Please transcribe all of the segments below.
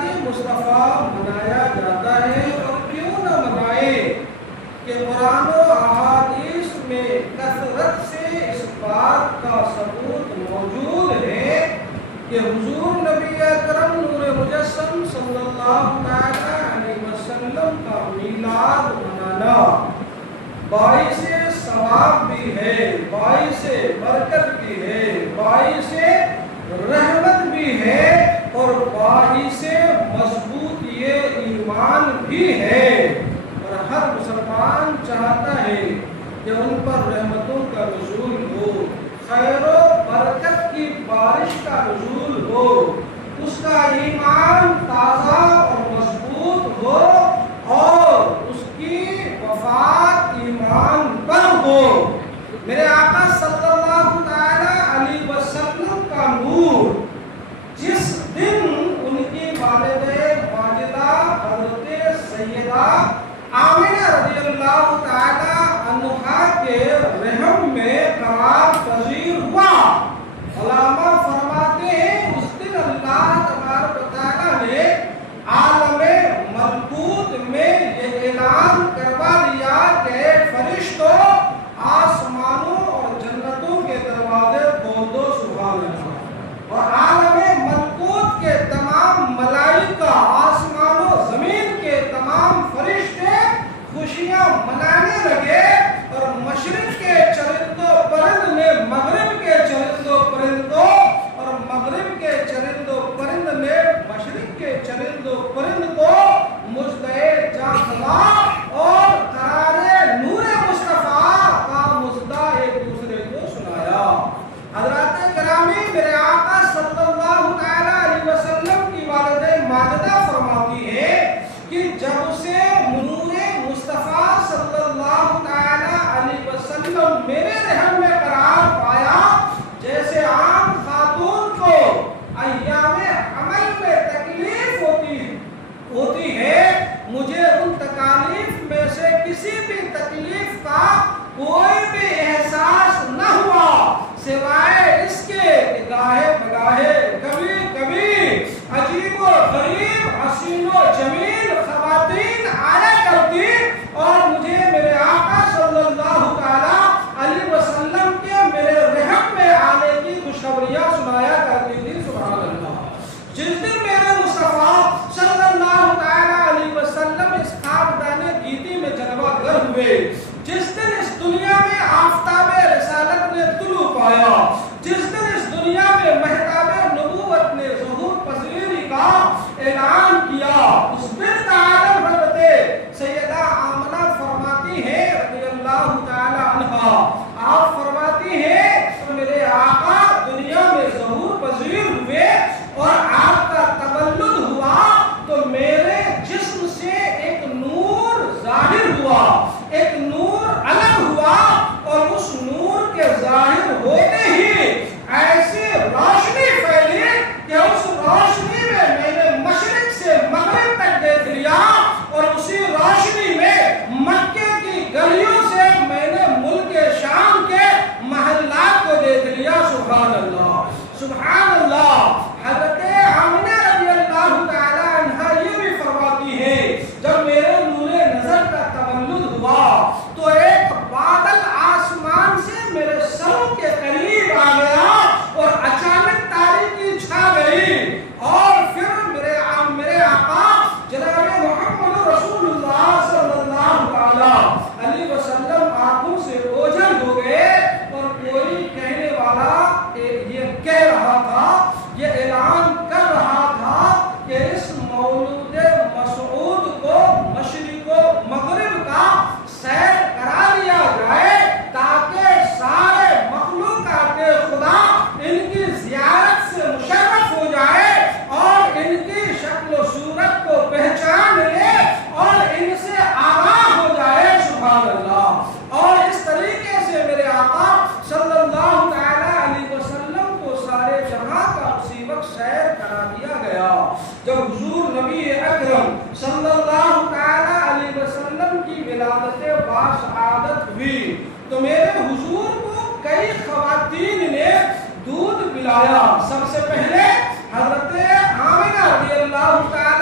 میلاد مصطفیٰ منایا جاتا ہے، اور کیوں نہ منائے کہ قرآن و احادیث میں کثرت سے اس بات کا ثبوت موجود ہے کہ حضور نبی اکرم نور مجسم صلی اللہ علیہ وسلم کا میلاد منانا باعث ثواب بھی ہے، باعث برکت بھی ہے، باعث رحمت بھی ہے، اور باعث مضبوطی ایمان بھی ہے، اور ہر مسلمان چاہتا ہے کہ ان پر رحمتوں کا نزول ہو، خیر و برکت کی بارش کا نزول ہو، اس کا ایمان تازہ اور مضبوط ہو، اور اس کی وفات ایمان پر ہو۔ میرے آقا صلی اللہ علیہ وسلم کا نور جس دن ان کی والدہ ماجدہ حضرت سیدہ آمنہ رضی اللہ تعالی عنہا کے رحم میں قرار پذیر ہوا، علامہ فرماتے ہیں اس دن اللہ تبارک و تعالی نے عالم ملکوت میں یہ اعلان کروا دیا کہ فرشتوں آسمانوں اور جنتوں کے دروازے کھول دو، سبحان اللہ، اور عالم ملکوت کے تمام ملائکہ، آسمان و زمین کے تمام فرشتے خوشیاں منانے لگے، اور مشرق کے چرند و پرند نے مغرب کے چرند و پرند کو، اور مغرب کے چرند و پرند نے مشرق کے چرند و پرند کو مجدے جاخلا اور قرار نور مصطفیٰ کا مجدہ ایک دوسرے کو سنایا۔ حضرات گرامی، میرے آقا صلی اللہ علیہ وسلم کی والدہ ماجدہ فرماتی ہے کہ جب سے نور مصطفیٰ صلی اللہ علیہ وسلم میرے رحم میں قرار پایا، جیسے عام خاتون کو ایام حمل میں تکلیف ہوتی ہے، مجھے ان تکالیف میں سے کسی بھی تکلیف کا کوئی بھی احساس نہ ہوا، سوائے اس کے کہ گاہے بگاہے کبھی کبھی عجیب و غریب حسین و جمیل خواتین آیا کرتی، اور مجھے میرے آقا صلی اللہ علیہ وسلم کے میرے رحم میں آنے کی خوشخبریاں سنایا کرتی تھی، سبحان اللہ۔ جس دن میرے مصطفیٰ صلی اللہ علیہ وسلم اس خاکدانِ گیتی میں جلوہ گر ہوئے، جس دن اس دنیا میں آفتاب رسالت نے طلوع پایا، جس دن اس دنیا میں مہتاب نبوت نے ظہور پذیری کا اعلان کیا، اس دن کا عالم حضرت سیدہ آمنہ فرماتی ہیں رضی اللہ تعالی عنہا، آپ فرماتی ہیں میرے آقا دنیا میں ظہور پذیر ہوئے اور آپ کا تولد ہوا تو میرے جسم سے ایک نور ظاہر ہوا، ایک نور علم ہوا، اور اس نور کے ظاہر ہوتے ہی ایسی روشنی پھیلی کہ اس روشنی میں میں نے مشرق سے مغرب تک دیکھ لیا، اور اسی روشنی میں مکے کی گلیوں سے میں نے ملک شام کے محلات کو دیکھ لیا، سبحان اللہ، سبحان اللہ۔ حضرت آمنہ رضی اللہ تعالی عنہا یہ بھی فرماتی ہے جب میرے نور نظر کا تولد ہوا تو ایک بادل آسمان سے میرے سروں کے قریب آ گیا، اور اچانک تاریکی چھا گئی، اور پھر میرے آقا جناب محمد رسول اللہ صلی اللہ علیہ وسلم آنکھوں سے اوجھل ہو گئے، اور کوئی کہنے والا یہ کہہ رہا تھا، یہ اعلان کر رہا تھا کہ اس مولود مسعود کو مشرق و مغرب کا سیر کرا لیا جائے تاکہ سارے مخلوقات خدا ان کی زیارت سے مشرف ہو جائے، اور ان کی شکل و صورت کو پہچان لے، اور ان سے آگاہ ہو جائے، سبحان اللہ۔ اور اس طریقے سے میرے آقا صلی اللہ علیہ وسلم کو سارے جہاں کا اسی وقت سیر کرا دیا گیا۔ جب حضور نبی اکرم صلی اللہ علیہ وسلم کی ولادت باسعادت ہوئی تو میرے حضور کو کئی خواتین نے دودھ پلایا۔ سب سے پہلے حضرت آمنہ رضی اللہ تعالی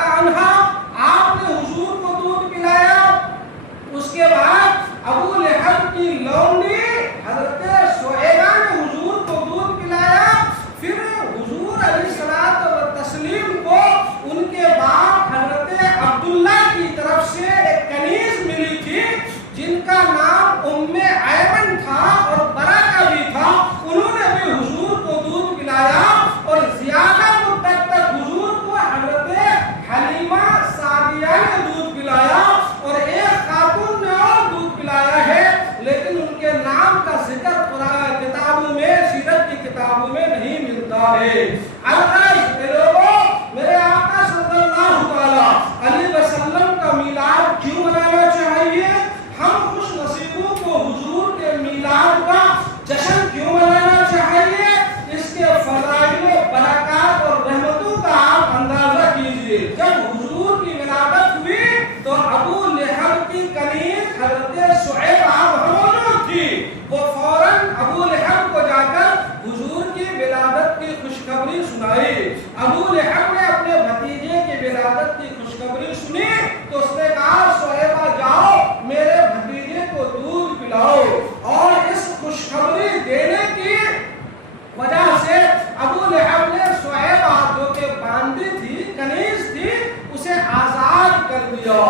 جب حضور کی ولادت ہوئی تو ابو لہب کی کنیز حضرت شعیبہ موجود تھی. وہ فوراً ابو لہب کو جا کر حضور کی ولادت کی خوشخبری سنائی. ابو لہب نے اپنے بھتیجے کی ولادت کی خوشخبری سنی تو اس نے کہا شعیبہ جاؤ میرے بھتیجے کو دودھ پلاؤ. اور اس خوشخبری دینے کی وجہ سے ابو لہب نے شعیبہ جو کہ باندھی تھی کنیز تھی اسے آزاد کر دیا.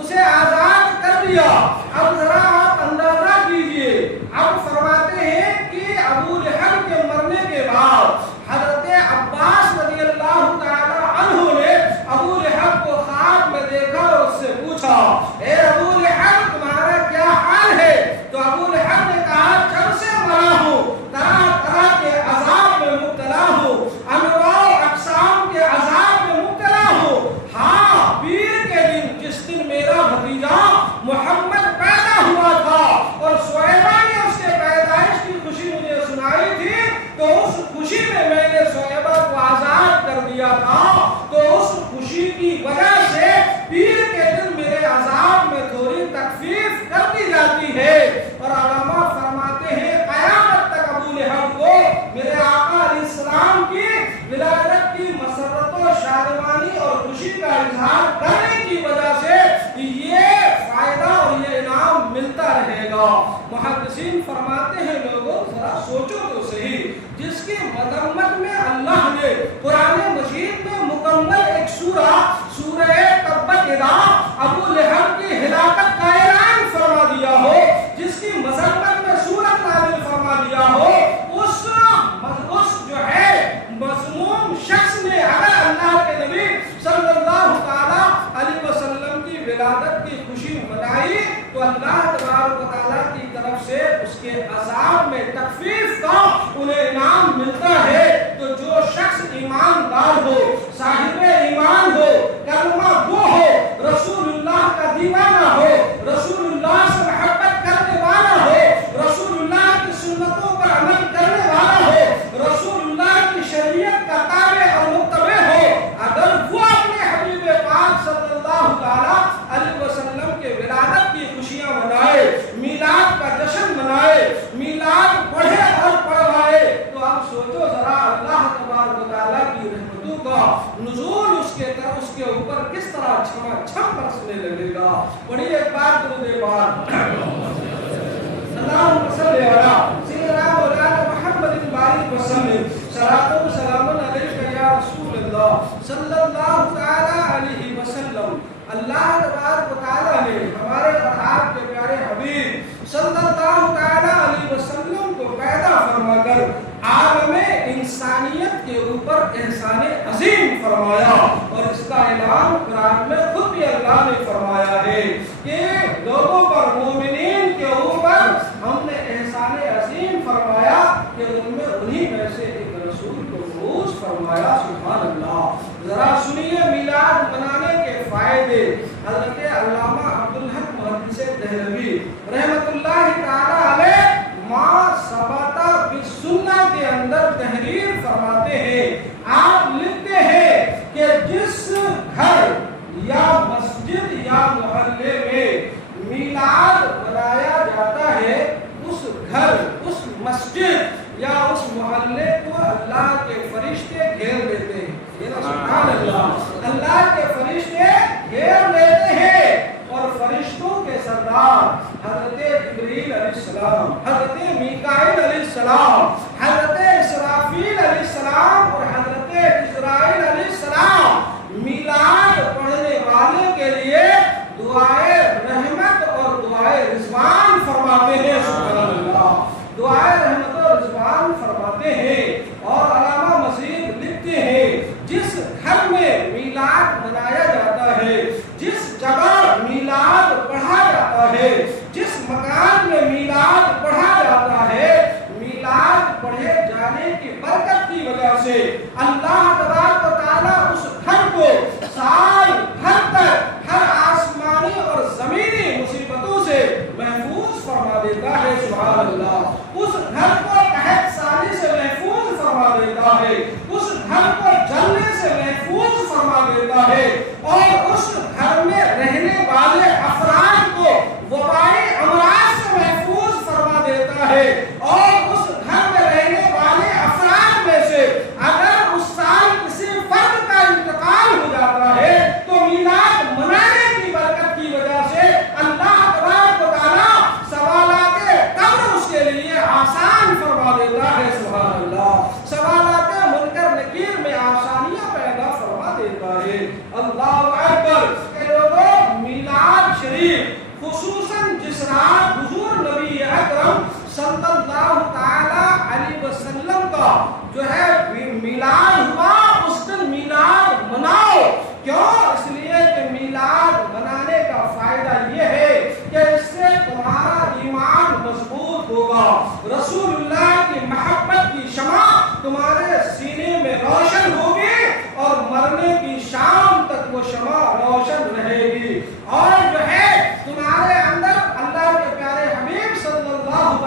اسے آزاد کر دیا. اب ذرا آپ اندازہ کیجئے. اب فرماتے ہیں کہ ابو لہب کے مرنے کے بعد حضرت عباس رضی اللہ تعالی عنہ نے ابو لہب کو خواب میں دیکھا اور اس سے پوچھا اے ابو لہب تمہارا کیا حال ہے؟ تو ابو لہب نے کہا جب سے مرا ہوں طرح طرح کے عذاب میں مبتلا ہوں, انواع و اقسام کے عذاب میں مبتلا ہوں. ہاں پیر کے دن جس دن میرا بھتیجا محمد پیدا ہوا تھا اور شعیبہ نے اس کے پیدائش کی خوشی مجھے سنائی تھی تو اس خوشی میں میں نے شعیبہ کو آزاد کر دیا تھا. تو اس خوشی کی وجہ سے پیر کے دن میرے عذاب میں تھوڑی تخفیف کر دی جاتی ہے. اور علماء فرماتے ہیں قیامت تک ابو لہب کو میرے آقا علیہ السلام کی ولادت کی مسرت و شادمانی اور خوشی کا اظہار کرنے کی وجہ سے یہ فائدہ اور یہ انعام ملتا رہے گا. محدثین فرماتے ہیں لوگوں ذرا سوچو تو صحیح, جس کی مذمت میں اللہ نے قرآن مجید میں مکمل ایک سورہ تبت یدا ابو لہب کی ہلاکت کا اعلان فرما دیا ہو, جس کی مذمت میں سورت نازل فرما دیا ہو, اس جو ہے مذموم شخص نے اگر اللہ کے نبی صلی اللہ تعالی علیہ وسلم کی ولادت کی خوشی منائی تو اللہ تبارک و تعالیٰ کی طرف سے اس کے عذاب میں تخفیف کا انہیں انعام ملتا ہے. تو جو شخص ایماندار ہو, صاحب ایمان ہو, کلمہ گو ہو, رسول اللہ کا دیوانہ ہو, رسول اللہ سے محبت کرنے والا ہو, رسول اللہ کی سنتوں پر عمل کرنے والا ہو, رسول اللہ کی شریعت کا تابع اور متبع ہو, اگر وہ اپنے حبیب پاک صلی اللہ تعالی علیہ وسلم کے ولادت کی خوشیاں منائے, میلاد کا جشن منائے, میلاد پڑھے اور پڑھوائے, تو آپ سوچو ذرا اللہ تبارک و تعالیٰ کی رحمتوں کا نزول اس کے اوپر کس طرح چھما چھم برسنے لگے گا. پڑھیے ایک بار درود پاک اللہم صلی علی سیدنا مولانا محمد بارک وسلم صلاۃ و سلام علیک یا رسول اللہ صلی اللہ تعالی علیہ وسلم. اللہ تبارک و تعالیٰ نے ہمارے اور آپ کے پیارے حبیب صلی اللہ تعالی علیہ وسلم کو پیدا فرما کر عالم انسانیت کے اوپر احسان عظیم فرمایا. اور اس کا اعلان قرآن میں خود بھی اللہ نے فرمایا ہے کہ لوگوں پر, مومنین کے اوپر ہم نے احسان عظیم فرمایا کہ ان میں انہی میں سے ایک رسول کو مبعوث فرمایا. سبحان اللہ. ذرا سنیے میلاد منانے کے فائدے. حضرت علامہ عبدالحق محدث دہلوی رحمۃ اللہ تعالی علیہ ما ثبت بالسنہ کے اندر تحریر فرماتے ہیں. آپ لکھتے ہیں کہ جس گھر یا مسجد یا محلے میں میلاد منایا جاتا ہے اس گھر, اس مسجد یا اس محلے کو اللہ کے فرشتے گھیر لیتے ہیں. سبحان اللہ. اللہ کے فرشتے گھیر لیتے ہیں اور فرشتوں کے سردار حضرت جبریل علیہ السلام, حضرت میکائیل علیہ السلام, حضرت اسرافیل علیہ السلام اور حضرت اسرائیل علیہ السلام میلاد پڑھنے والے کے لیے دعائے رحمت اور دعائے رضوان فرماتے ہیں. سبحان اللہ. دعائے رحمت اور رضوان فرماتے ہیں. اور علامہ مزید لکھتے ہیں جس گھر میں میلاد منایا جاتا ہے, جس جگہ میلاد پڑھا جاتا ہے, جس مکان میں میلاد پڑھا جاتا ہے, میلاد پڑھے جانے کی برکت کی وجہ سے اللہ اکبر کہ لوگوں میلاد شریف خصوصاً جس رات حضور نبی اکرم صلی اللہ تعالی علیہ وسلم کا جو ہے میلاد ہوا اس دن میلاد مناؤ. کیوں؟ اس لیے کہ میلاد منانے کا فائدہ یہ ہے کہ اس سے تمہارا ایمان مضبوط ہوگا, رسول اللہ کی محبت کی شمع تمہارے سینے میں روشن ہوگی اور مرنے کی شام تک وہ شمع روشن رہے گی, اور جو ہے تمہارے اندر اللہ کے پیارے حبیب صلی اللہ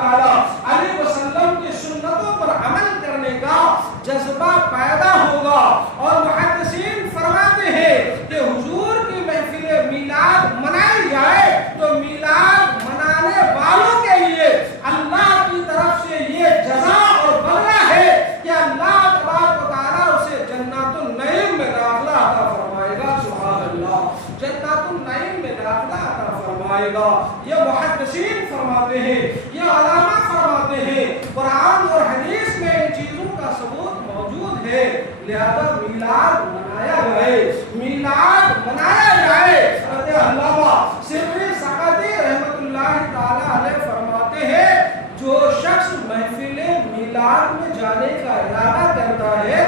علیہ وسلم کی سنتوں پر عمل کرنے کا جذبہ پیدا ہوگا. اور محدثین فرماتے ہیں کہ حضور کی محفل میلاد منائی جائے تو میلاد منانے والوں کے لیے اللہ کی طرف سے یہ جزا اور بدلہ ہے کہ اللہ تبارک و تعالیٰ اسے جنات النعیم میں داخلہ عطا فرمائے گا. سبحان اللہ, جنات النعیم میں داخلہ عطا فرمائے گا. یہ محدثین فرماتے ہیں, یہ علماء فرماتے ہیں, قرآن اور حدیث میں ان چیزوں کا ثبوت موجود ہے. لہذا میلاد منایا جائے, میلاد منایا جائے. حضرت علامہ سری سقطی رحمۃ اللہ تعالی علیہ فرماتے ہیں جو شخص محفل میلاد میں جانے کا ارادہ کرتا ہے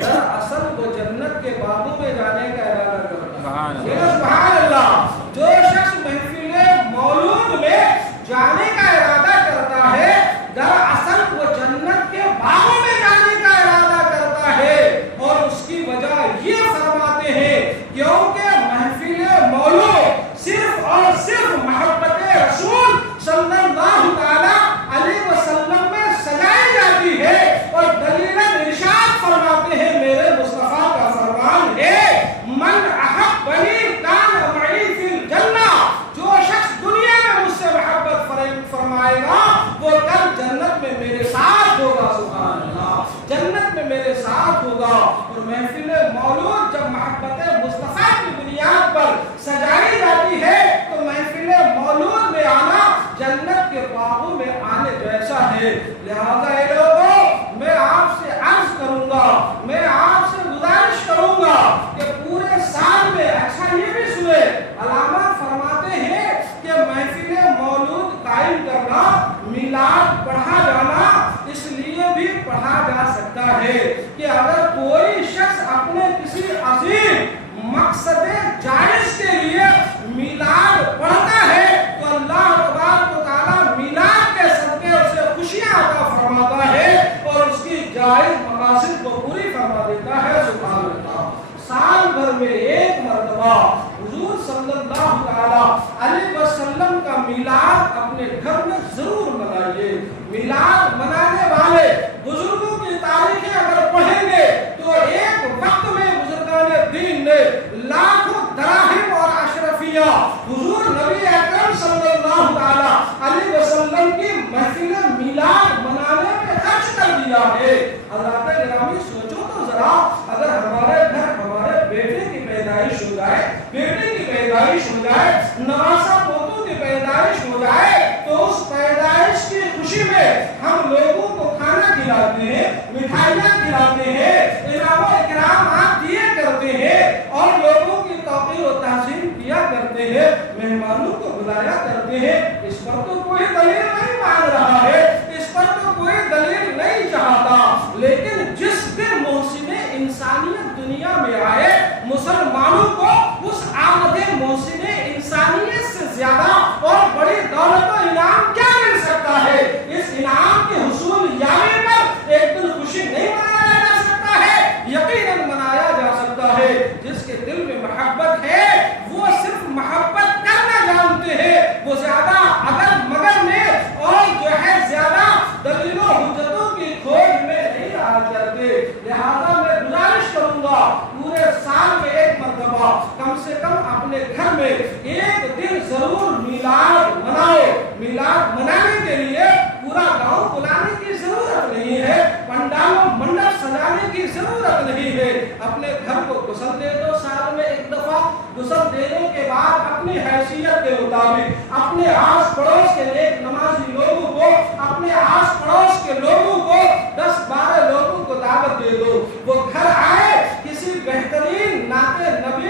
دراصل وہ جنت کے باغوں میں جانے کا ارادہ کرتا ہے. سبحان اللہ. جو شخص محفل مولود میں جانے کا ارادہ کرتا ہے دراصل وہ جنت کے باغوں میں جانے کا ارادہ کرتا ہے. اور اس کی وجہ یہ فرماتے ہیں کیونکہ محفل مولود صرف اور صرف محبت رسول صلی اللہ تعالی علیہ وسلم میں سجائی جاتی ہے. اور دلیل ارشاد فرماتے ہیں میرے مصطفیٰ کا فرمان ہے من احبنی کان معی فی الجنہ. جو شخص دنیا میں مجھ سے محبت فرمائے گا وہ کل جنت میں میرے ساتھ ہوگا. سبحان اللہ, جنت میں میرے ساتھ ہوگا. اور محفل مولود جب محبت مصطفیٰ کی بنیاد پر سجائی جاتی ہے تو محفل مولود میں آنا جنت کے باغوں میں آنے جیسا ہے. لہذا اے لوگوں میں آپ سے عرض کروں گا, میں آپ سے گزارش کروں گا کہ پورے سال میں اچھا یہ بھی سنے علامہ فرماتے ہیں کہ محفل مولود قائم کرنا, میلاد پڑھا جانا اس لیے بھی پڑھا جا سکتا ہے کہ اگر کوئی شخص اپنے کسی عظیم مقصد جائز کے لیے میلاد پڑھتا ہے تو اللہ تبارک و تعالیٰ میلاد کے صدقے اسے خوشیاں عطا فرماتا ہے اور اس کی جائز مقاصد کو پوری فرما دیتا ہے. سبحان اللہ. سال بھر میں ایک مرتبہ حضور صلی اللہ علیہ وسلم کا میلاد اپنے گھر میں ضرور منائیے. میلاد منانے والے بزرگوں کی تاریخیں اگر پڑھیں گے تو ایک وقت میں بزرگان دین نے لاکھوں دراہم اور اشرفیہ حضور نبی اکرم صلی اللہ علیہ وسلم کی محفل میلاد منانے میں خرچ کر دیا ہے. حضرات گرامی سوچو تو ذرا, اگر ہمارے گھر ہمارے بیٹے کی پیدائش ہو جائے, بیٹے کی پیدائش ہو جائے, نواسا پوتوں کی پیدائش ہو جائے تو اس پیدائش کی خوشی میں ہم لوگوں کو کھانا کھلاتے ہیں, مٹھائیاں کھلاتے ہیں, انعام و اکرامات دیا کرتے ہیں اور لوگوں کی توقیر و تعظیم کیا کرتے ہیں, مہمانوں کو بلایا کرتے ہیں. اس پر تو کوئی دلیل نہیں مان رہا ہے, اس پر تو کوئی دلیل نہیں چاہتا. لیکن جس دن محسن انسانیت دنیا میں آئے مسلمانوں کو اس آمد محسن انسانیت سے زیادہ اور بڑی دولت و انعام کیا مل سکتا ہے. اس انعام کے حصول یابی پر ایک دن خوشی نہیں منایا جا سکتا ہے, یقیناً منایا جا سکتا ہے. جس کے دل میں محبت ہے وہ صرف محبت کرنا جانتے ہیں, وہ زیادہ اگر مگر میں اور جو ہے زیادہ دلیل و حجتوں کی کھوج میں نہیں آ کرتے. لہذا میں گزارش کروں گا پورے سال میں ایک مرتبہ کم سے کم اپنے گھر میں ایک دن ضرور میلاد مناؤ. میلاد منانے کے لیے پورا گاؤں بلانے کی ضرورت نہیں ہے, پنڈالوں منڈپ سجانے کی ضرورت نہیں ہے. اپنے گھر کو غسل دے دو سال میں ایک دفعہ. غسل دینے کے بعد اپنی حیثیت کے مطابق اپنے آس پڑوس کے نیک نمازی لوگوں کو, اپنے آس پڑوس کے لوگوں کو 10-12 لوگوں کو دعوت دے دو. وہ گھر آئے, کسی بہترین نعت نبی